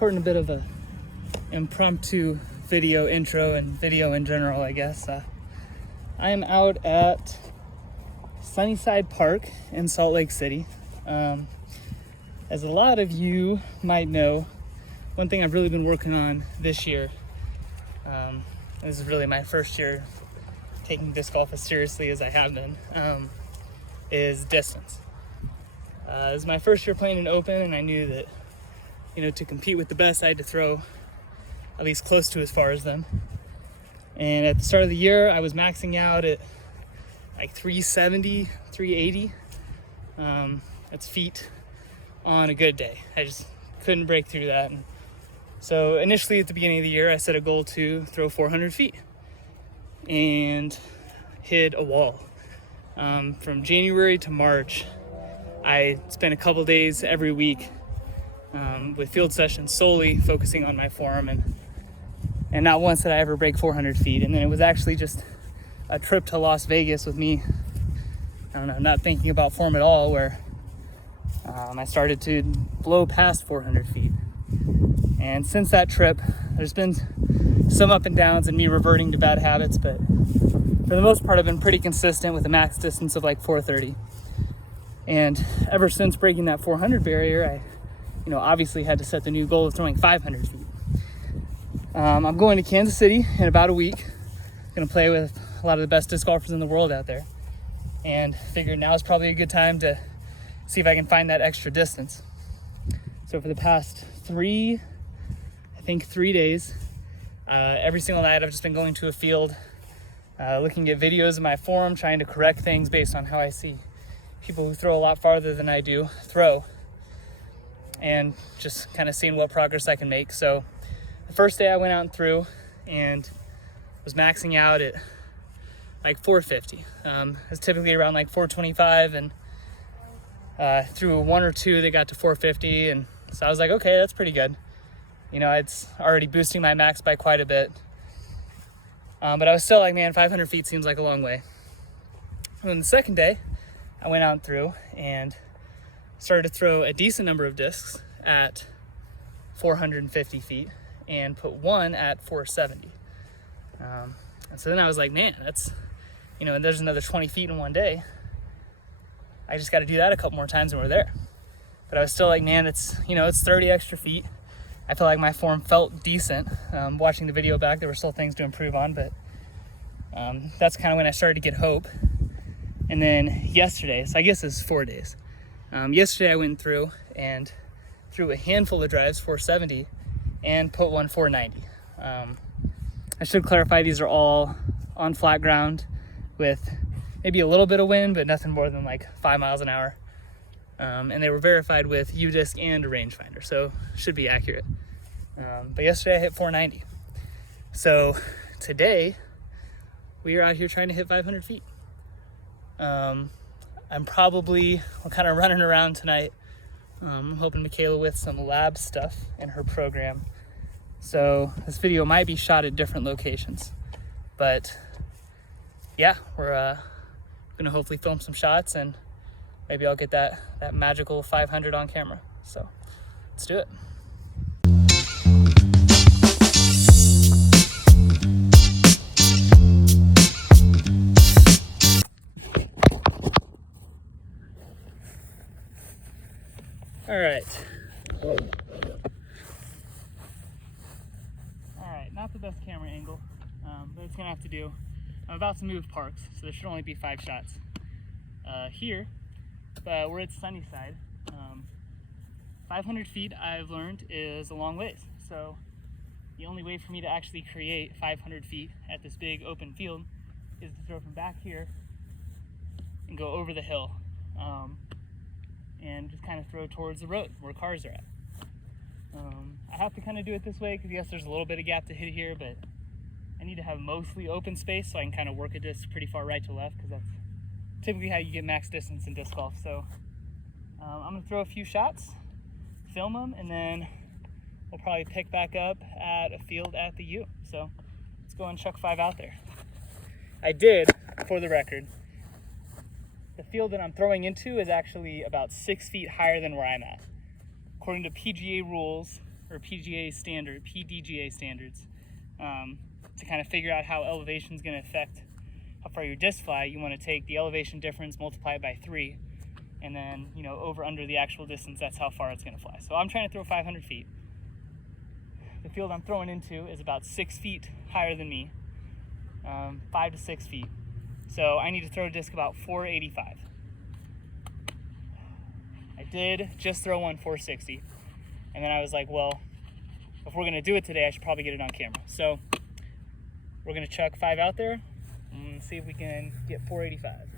recording a bit of a impromptu video intro and video in general, I guess. I am out at Sunnyside Park in Salt Lake City. As a lot of you might know, one thing I've really been working on this year, this is really my first year taking disc golf as seriously as I have been, is distance. This is my first year playing an open, and I knew that, to compete with the best, I had to throw at least close to as far as them. And at the start of the year, I was maxing out at like 370, 380. That's feet on a good day. I just couldn't break through that. And so initially at the beginning of the year, I set a goal to throw 400 feet and hit a wall. From January to March, I spent a couple days every week with field sessions solely focusing on my form, and not once did I ever break 400 feet. And then it was actually just a trip to Las Vegas with me, not thinking about form at all, where I started to blow past 400 feet. And since that trip, there's been some up and downs and me reverting to bad habits, but for the most part, I've been pretty consistent with a max distance of like 430. And ever since breaking that 400 barrier, I obviously had to set the new goal of throwing 500 feet. I'm going to Kansas City in about a week. I'm going to play with a lot of the best disc golfers in the world out there, and figured now is probably a good time to see if I can find that extra distance. So for the past 3 days, every single night I've just been going to a field, looking at videos of my form, trying to correct things based on how I see people who throw a lot farther than I do throw, and just kind of seeing what progress I can make. So the first day I went out and threw and was maxing out at like 450. It's typically around like 425, and through one or two they got to 450, and so I was like, okay, that's pretty good. It's already boosting my max by quite a bit. But I was still like, man, 500 feet seems like a long way. And then the second day, I went out and threw and started to throw a decent number of discs at 450 feet and put one at 470. And so then I was like, man, that's, and there's another 20 feet in one day. I just got to do that a couple more times and we're there. But I was still like, man, it's 30 extra feet. I felt like my form felt decent. Watching the video back, there were still things to improve on, but that's kind of when I started to get hope. And then yesterday, so I guess it's 4 days. Yesterday I went through and threw a handful of drives, 470, and put one 490. I should clarify, these are all on flat ground with maybe a little bit of wind, but nothing more than like 5 miles an hour. And they were verified with UDisc and a rangefinder, so should be accurate. But yesterday I hit 490. So today we are out here trying to hit 500 feet. I'm kind of running around tonight. I'm hoping Michaela with some lab stuff in her program. So this video might be shot at different locations, but yeah, we're gonna hopefully film some shots, and maybe I'll get that magical 500 on camera. So let's do it. All right, not the best camera angle, but it's gonna have to do. I'm about to move parks, so there should only be 5 shots here, but we're at Sunnyside. 500 feet, I've learned, is a long ways. So the only way for me to actually create 500 feet at this big open field is to throw from back here and go over the hill. And just kind of throw towards the road where cars are at. I have to kind of do it this way because yes, there's a little bit of gap to hit here, but I need to have mostly open space so I can kind of work it just pretty far right to left, because that's typically how you get max distance in disc golf. So I'm gonna throw a few shots, film them, and then we'll probably pick back up at a field at the U. So let's go and chuck 5 out there. I did, for the record, the field that I'm throwing into is actually about 6 feet higher than where I'm at. According to PGA rules, or PDGA standards, to kind of figure out how elevation is going to affect how far your discs fly. You want to take the elevation difference, multiply it by 3, and then, you know, over under the actual distance, that's how far it's going to fly. So I'm trying to throw 500 feet. The field I'm throwing into is about 6 feet higher than me, 5 to 6 feet. So I need to throw a disc about 485. I did just throw one 460, and then I was like, well, if we're gonna do it today, I should probably get it on camera. So we're gonna chuck 5 out there and see if we can get 485.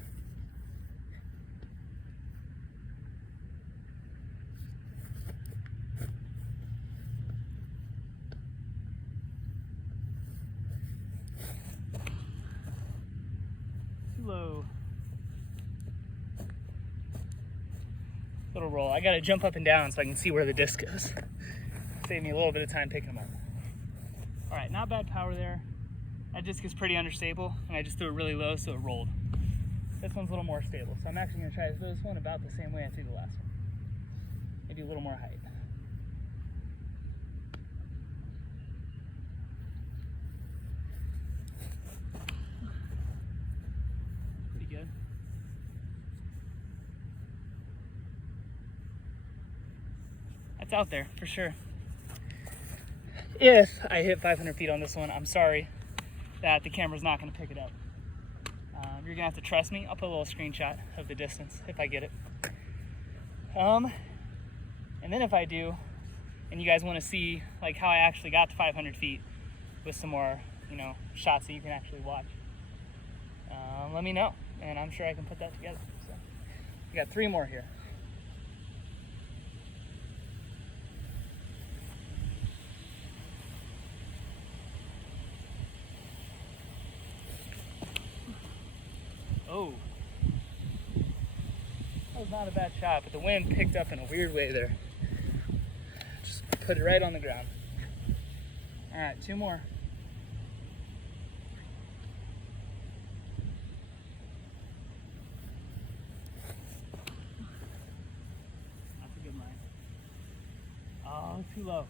Low. Little roll. I gotta jump up and down so I can see where the disc goes. Save me a little bit of time picking them up. All right, not bad power there. That disc is pretty understable, and I just threw it really low so it rolled. This one's a little more stable, so I'm actually gonna try to throw this one about the same way I threw the last one. Maybe a little more height. Good. That's out there for sure. If I hit 500 feet on this one, I'm sorry that the camera's not going to pick it up. You're gonna have to trust me. I'll put a little screenshot of the distance if I get it. And then if I do, and you guys want to see like how I actually got to 500 feet with some more, you know, shots that you can actually watch, let me know, and I'm sure I can put that together. So we got 3 more here. Oh, that was not a bad shot, but the wind picked up in a weird way there. Just put it right on the ground. All right, 2 more. That's a good line. Oh, too low.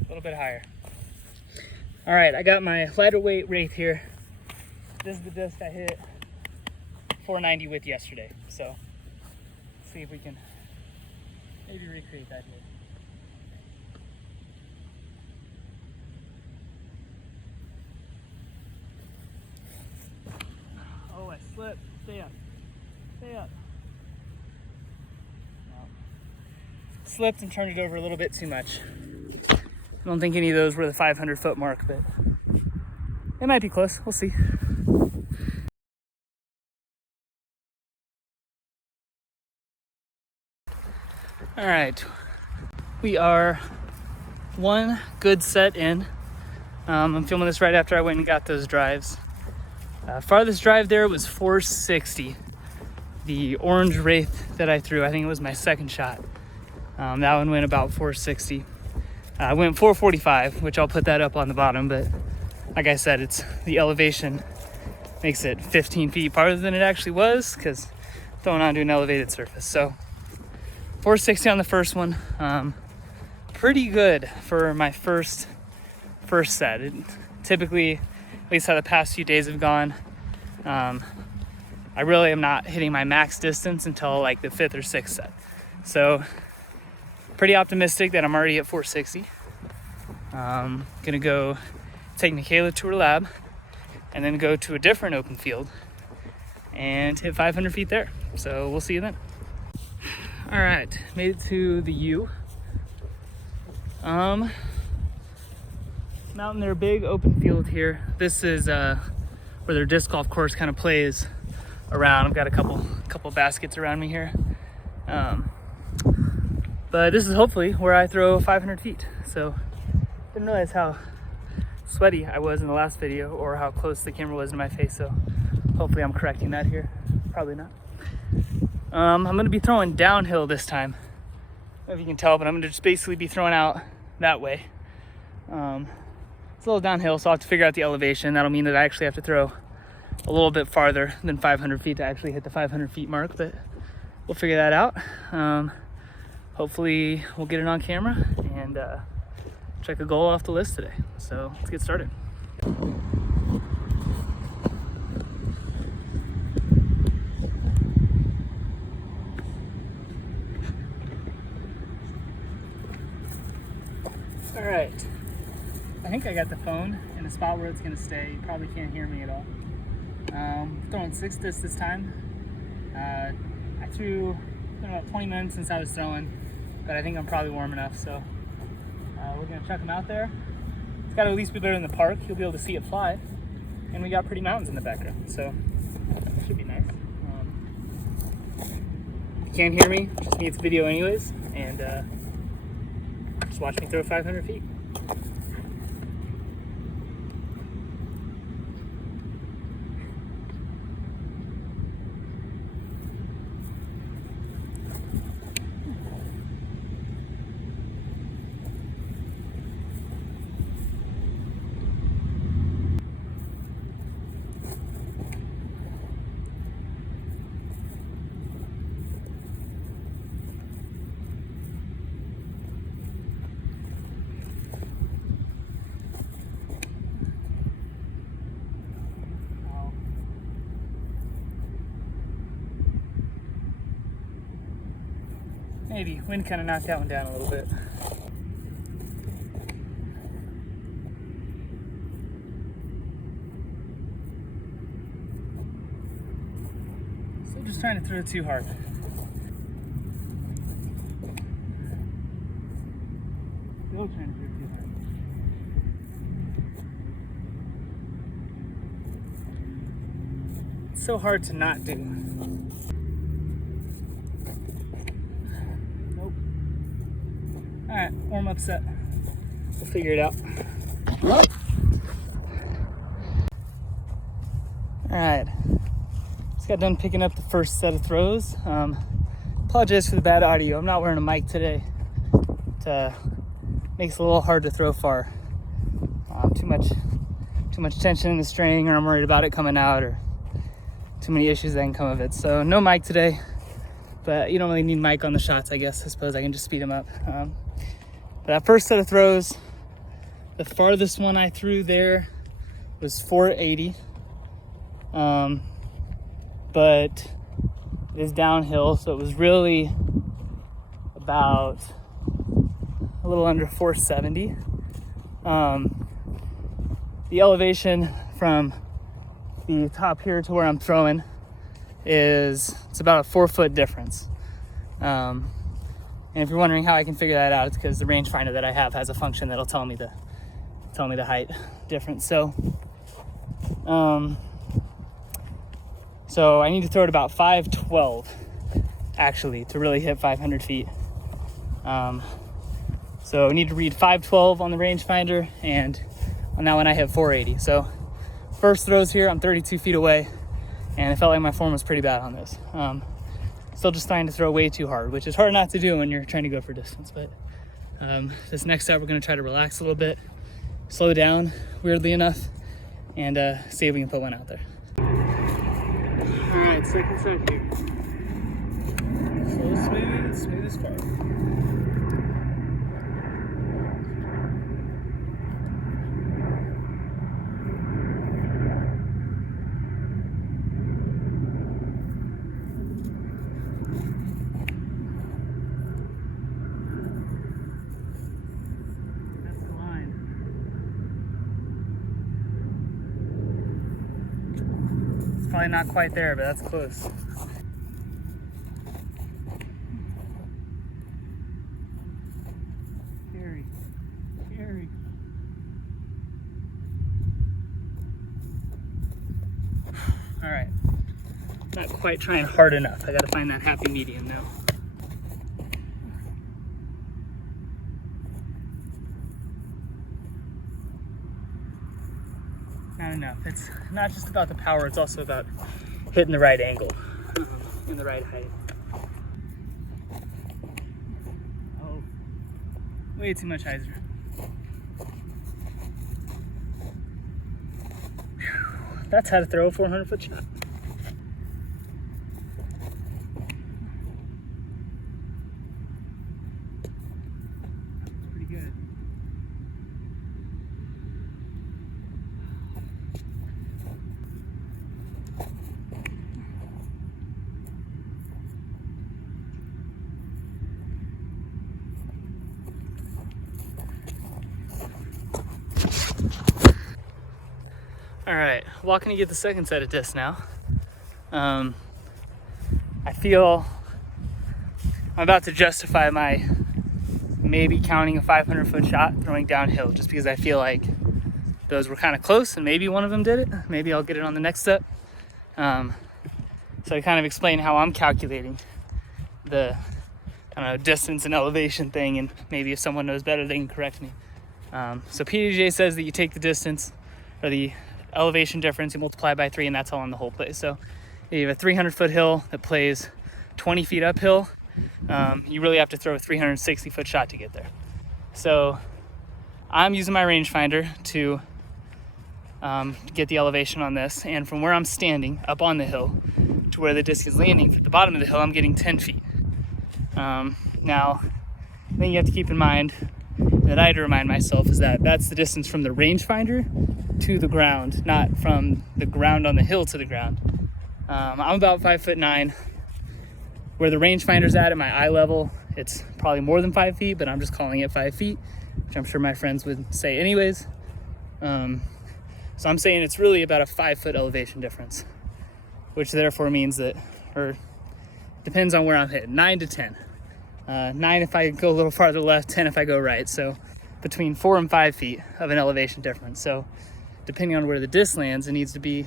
A little bit higher. All right, I got my lighter weight Wraith here. This is the disc I hit 490 with yesterday. So let's see if we can maybe recreate that here. Oh, I slipped. Stay up. Stay up. No. Slipped and turned it over a little bit too much. I don't think any of those were the 500 foot mark, but it might be close. We'll see. All right, we are 1 good set in. I'm filming this right after I went and got those drives. Farthest drive there was 460. The orange Wraith that I threw, I think it was my second shot. That one went about 460. I went 445, which I'll put that up on the bottom, but like I said, it's the elevation makes it 15 feet farther than it actually was because throwing onto an elevated surface. So 460 on the first one. Pretty good for my first set. Typically, at least how the past few days have gone, I really am not hitting my max distance until like the 5th or 6th set. So pretty optimistic that I'm already at 460. Gonna go take Michaela to her lab and then go to a different open field and hit 500 feet there. So we'll see you then. All right, made it to the U. I'm out in their big open field here. This is where their disc golf course kind of plays around. I've got a couple baskets around me here. But this is hopefully where I throw 500 feet. So didn't realize how sweaty I was in the last video or how close the camera was to my face. So hopefully I'm correcting that here. Probably not. I'm gonna be throwing downhill this time. I don't know if you can tell, but I'm gonna just basically be throwing out that way. It's a little downhill, so I'll have to figure out the elevation. That'll mean that I actually have to throw a little bit farther than 500 feet to actually hit the 500 feet mark, but we'll figure that out. Hopefully we'll get it on camera and check a goal off the list today. So let's get started. All right, I think I got the phone in a spot where it's gonna stay. You probably can't hear me at all. Throwing 6 discs this time. I threw, it's been about 20 minutes since I was throwing, but I think I'm probably warm enough, so we're gonna chuck them out there. It's gotta at least be better than the park. You'll be able to see it fly. And we got pretty mountains in the background, so it should be nice. If you can't hear me, just need the video anyways, and just watch me throw 500 feet. Maybe wind kind of knocked that one down a little bit. Still just trying to throw it too hard. Still trying to throw it too hard. It's so hard to not do. All right, warm up set. We'll figure it out. All right, just got done picking up the first set of throws. Apologize for the bad audio. I'm not wearing a mic today. It makes it a little hard to throw far. Too much tension in the string, or I'm worried about it coming out, or too many issues that can come of it. So no mic today, but you don't really need mic on the shots, I guess. I suppose I can just speed them up. That first set of throws, the farthest one I threw there was 480, but it is downhill, so it was really about a little under 470. The elevation from the top here to where I'm throwing it's about a 4-foot difference. And if you're wondering how I can figure that out, it's because the rangefinder that I have has a function that'll tell me the height difference. So I need to throw it about 512 actually to really hit 500 feet. So I need to read 512 on the rangefinder, and on that one I hit 480. So first throws here, I'm 32 feet away, and I felt like my form was pretty bad on this. Still just trying to throw way too hard, which is hard not to do when you're trying to go for distance. But this next set, we're going to try to relax a little bit, slow down, weirdly enough, and see if we can put one out there. All right, second set here. Slow, smooth as far. Probably not quite there, but that's close. Carry. All right. Not quite trying hard enough. I gotta find that happy medium now. Not enough. It's not just about the power, it's also about hitting the right angle and the right height. Oh, way too much hyzer. That's how to throw a 400-foot shot. Pretty good. All right, walking to get the second set of discs now. I feel I'm about to justify my maybe counting a 500-foot shot throwing downhill, just because I feel like those were kind of close and maybe one of them did it. Maybe I'll get it on the next set. So I kind of explain how I'm calculating the distance and elevation thing, and maybe if someone knows better, they can correct me. So PDJ says that you take the distance or the elevation difference, you multiply by 3, and that's all on the whole play. So if you have a 300-foot hill that plays 20 feet uphill, you really have to throw a 360-foot shot to get there. So I'm using my rangefinder to get the elevation on this, and from where I'm standing up on the hill to where the disc is landing at the bottom of the hill, I'm getting 10 feet. Now, the thing you have to keep in mind that I had to remind myself is that that's the distance from the rangefinder to the ground, not from the ground on the hill to the ground. I'm about 5'9". Where the rangefinder's at my eye level, it's probably more than 5 feet, but I'm just calling it 5 feet, which I'm sure my friends would say anyways. So I'm saying it's really about a 5-foot elevation difference, which therefore means that, or depends on where I'm hitting, 9 to 10. 9 if I go a little farther left, 10 if I go right. So between 4 and 5 feet of an elevation difference. So depending on where the disc lands, it needs to be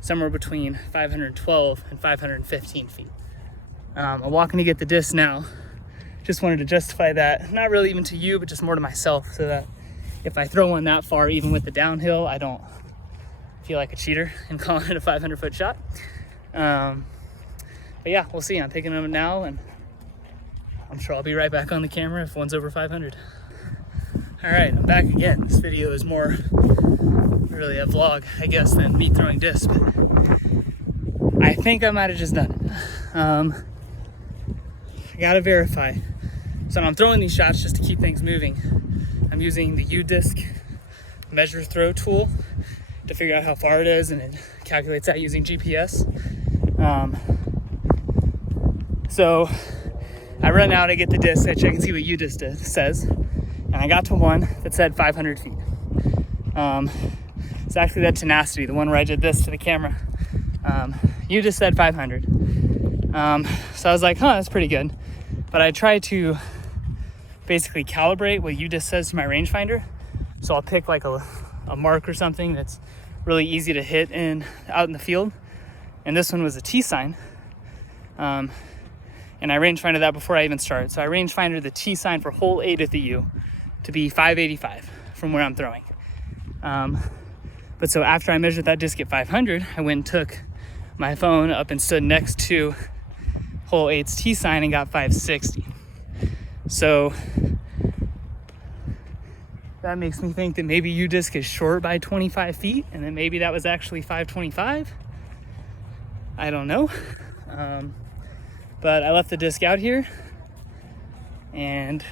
somewhere between 512 and 515 feet. I'm walking to get the disc now. Just wanted to justify that, not really even to you, but just more to myself, so that if I throw one that far, even with the downhill, I don't feel like a cheater and calling it a 500-foot shot. But yeah, we'll see. I'm picking them up now, and I'm sure I'll be right back on the camera if one's over 500. All right, I'm back again. This video is more really a vlog, I guess, than me throwing discs, but I think I might have just done it. I gotta verify. So when I'm throwing these shots, just to keep things moving, I'm using the U-Disc measure throw tool to figure out how far it is, and it calculates that using GPS. So I run out, I get the disc, I check and see what U-Disc says, and I got to one that said 500 feet. It's actually that Tenacity, the one where I did this to the camera. U-Disc said 500. So I was like, that's pretty good. But I try to basically calibrate what U-Disc says to my rangefinder. So I'll pick like a mark or something that's really easy to hit out in the field. And this one was a T-sign. And I rangefindered that before I even started. So I rangefindered the T-sign for hole 8 at the U to be 585 from where I'm throwing. But so after I measured that disc at 500, I went and took my phone up and stood next to hole 8's T-sign and got 560. So that makes me think that maybe U-Disc is short by 25 feet, and then maybe that was actually 525. I don't know. But I left the disc out here and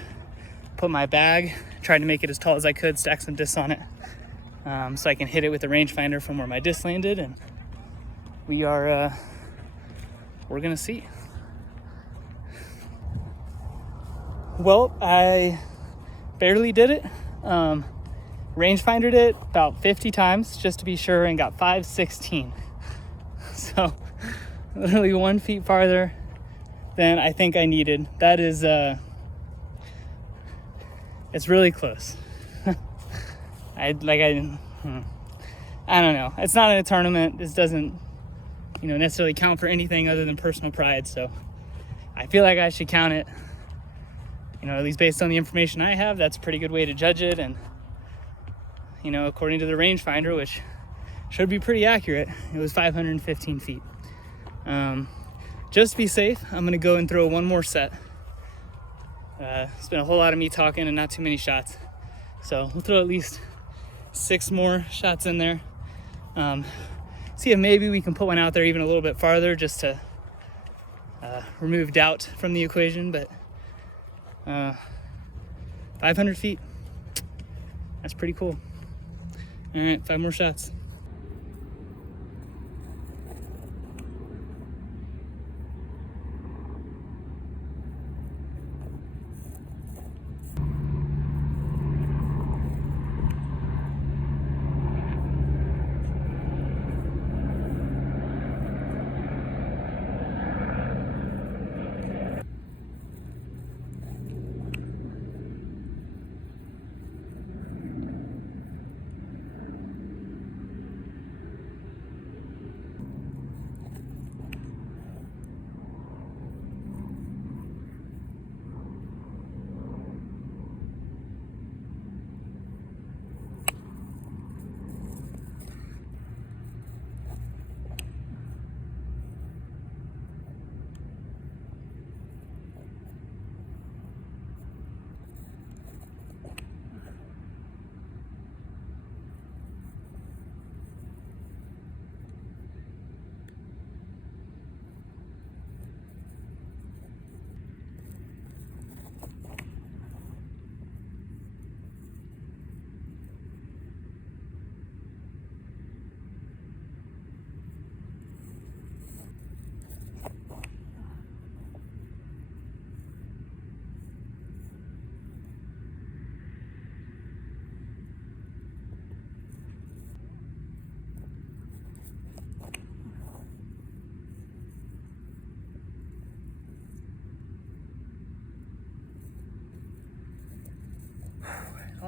put my bag, tried to make it as tall as I could, stack some discs on it, so I can hit it with the rangefinder from where my disc landed, and we're gonna see. Well, I barely did it. Rangefindered it about 50 times just to be sure, and got 516. So literally 1 foot farther than I think I needed. That is, it's really close. I don't know. It's not in a tournament. This doesn't, necessarily count for anything other than personal pride. So I feel like I should count it. At least based on the information I have, that's a pretty good way to judge it. And, according to the rangefinder, which should be pretty accurate, it was 515 feet. Just to be safe, I'm going to go and throw one more set. It's been a whole lot of me talking and not too many shots. So we'll throw at least 6 more shots in there. See if maybe we can put one out there even a little bit farther, just to remove doubt from the equation. But 500 feet, that's pretty cool. All right, 5 more shots.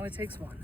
only takes one.